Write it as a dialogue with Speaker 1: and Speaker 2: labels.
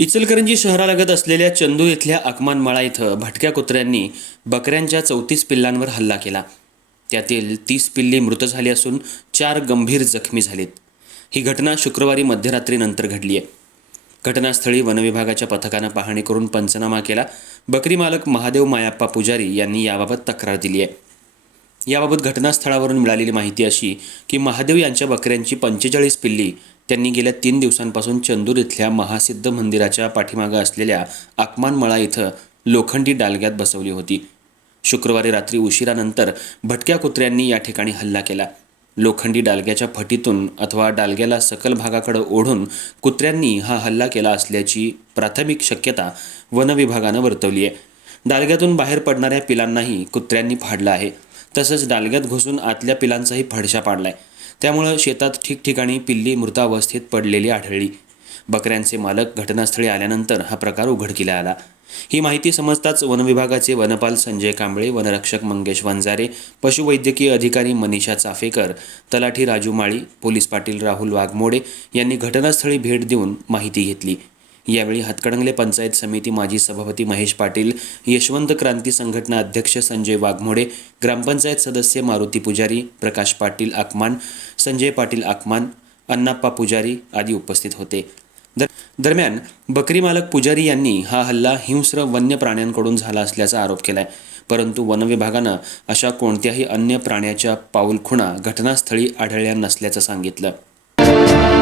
Speaker 1: इचलकरंजी शहरालगत असलेल्या चंदू इथल्या आकमानमाळा इथं भटक्या कुत्र्यांनी बकऱ्यांच्या चौतीस पिल्लांवर हल्ला केला. त्यातील तीस पिल्ली मृत झाली असून चार गंभीर जखमी झालीत. ही घटना शुक्रवारी मध्यरात्रीनंतर घडली आहे. घटनास्थळी वनविभागाच्या पथकानं पाहणी करून पंचनामा केला. बकरी मालक महादेव मायाप्पा पुजारी यांनी याबाबत तक्रार दिली आहे. याबाबत घटनास्थळावरून मिळालेली माहिती अशी की महादेव यांच्या बकऱ्यांची पंचेचाळीस पिल्ली त्यांनी गेल्या तीन दिवसांपासून चंदूर इथल्या महासिद्ध मंदिराच्या पाठीमागं असलेल्या आकमानमळा इथं लोखंडी डालग्यात बसवली होती. शुक्रवारी रात्री उशिरानंतर भटक्या कुत्र्यांनी या ठिकाणी हल्ला केला. लोखंडी डालग्याच्या फटीतून अथवा डालग्याला सकल भागाकडे ओढून कुत्र्यांनी हा हल्ला केला असल्याची प्राथमिक शक्यता वनविभागानं वर्तवली आहे. डालग्यातून बाहेर पडणाऱ्या पिलांनाही कुत्र्यांनी फाडलं आहे. तसंच डालग्यात घुसून आतल्या पिलांचाही फडशा पाडलाय. त्यामुळं शेतात ठिकठिकाणी पिल्ली मृतावस्थेत पडलेली आढळली. बकऱ्यांचे मालक घटनास्थळी आल्यानंतर हा प्रकार उघडकीला आला. ही माहिती समजताच वनविभागाचे वनपाल संजय कांबळे वनरक्षक मंगेश वंजारे पशुवैद्यकीय अधिकारी मनीषा चाफेकर तलाठी राजू माळी पोलीस पाटील राहुल वाघमोडे यांनी घटनास्थळी भेट देऊन माहिती घेतली. यावेळी हातकणंगले पंचायत समिती माजी सभापती महेश पाटील यशवंत क्रांती संघटना अध्यक्ष संजय वाघमोडे ग्रामपंचायत सदस्य मारुती पुजारी प्रकाश पाटील आकमान संजय पाटील आकमान अण्णाप्पा पुजारी आदी उपस्थित होते. दरम्यान बकरी मालक पुजारी यांनी हा हल्ला हिंस्र वन्य प्राण्यांकडून झाला असल्याचा आरोप केलाय. परंतु वनविभागानं अशा कोणत्याही अन्य प्राण्याच्या पाऊलखुणा घटनास्थळी आढळल्या नसल्याचं सांगितलं.